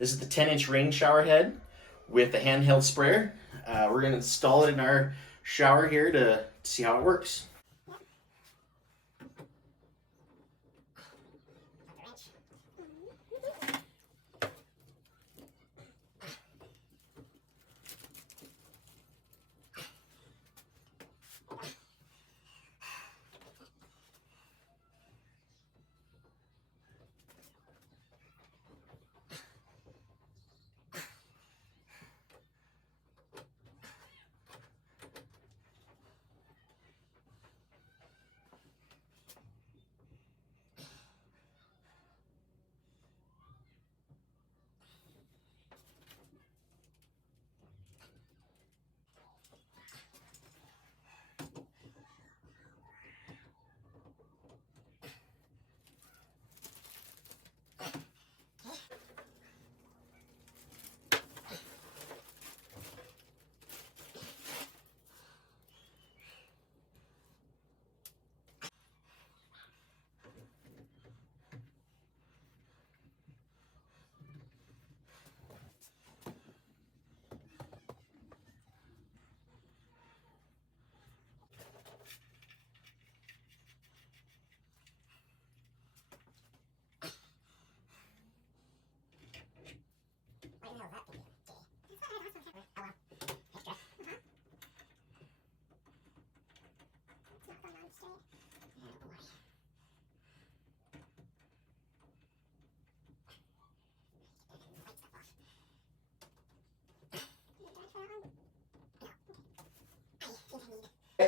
This is the 10-inch rain shower head with the handheld sprayer. We're going to install it in our shower here to see how it works.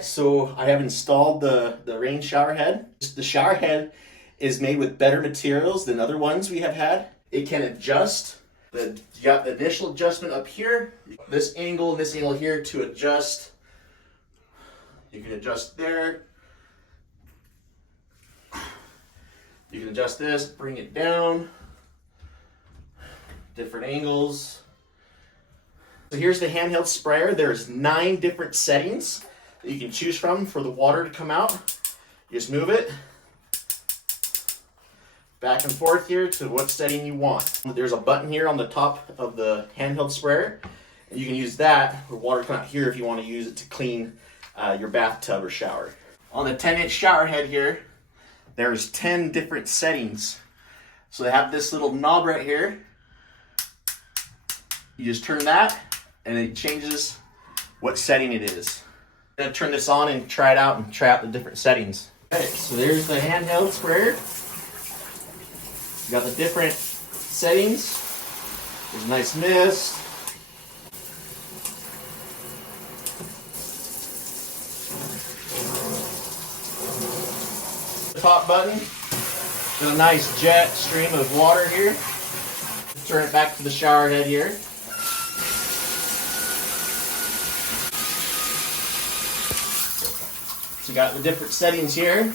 So I have installed the rain shower head. The shower head is made with better materials than other ones we have had. It can adjust. You got the initial adjustment up here, this angle and this angle here to adjust. You can adjust there. You can adjust this, bring it down. Different angles. So here's the handheld sprayer. There's 9 different settings that you can choose from for the water to come out. You just move it back and forth here to what setting you want. There's a button here on the top of the handheld sprayer, and you can use that for water to come out here if you want to use it to clean your bathtub or shower. On the 10-inch shower head here, there's 10 different settings. So they have this little knob right here. You just turn that, and it changes what setting it is. I'm gonna turn this on and try it out and try out the different settings. Okay, so there's the handheld sprayer. You got the different settings. There's a nice mist. The top button. Got a nice jet stream of water here. Turn it back to the shower head here. So you got the different settings here.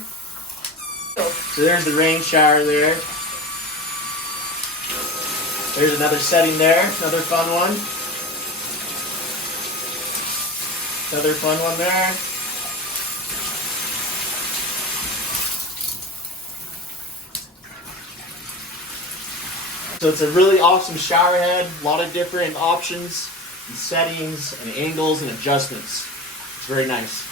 So there's the rain shower there. There's another setting there, another fun one. Another fun one there. So it's a really awesome shower head, a lot of different options and settings and angles and adjustments. It's very nice.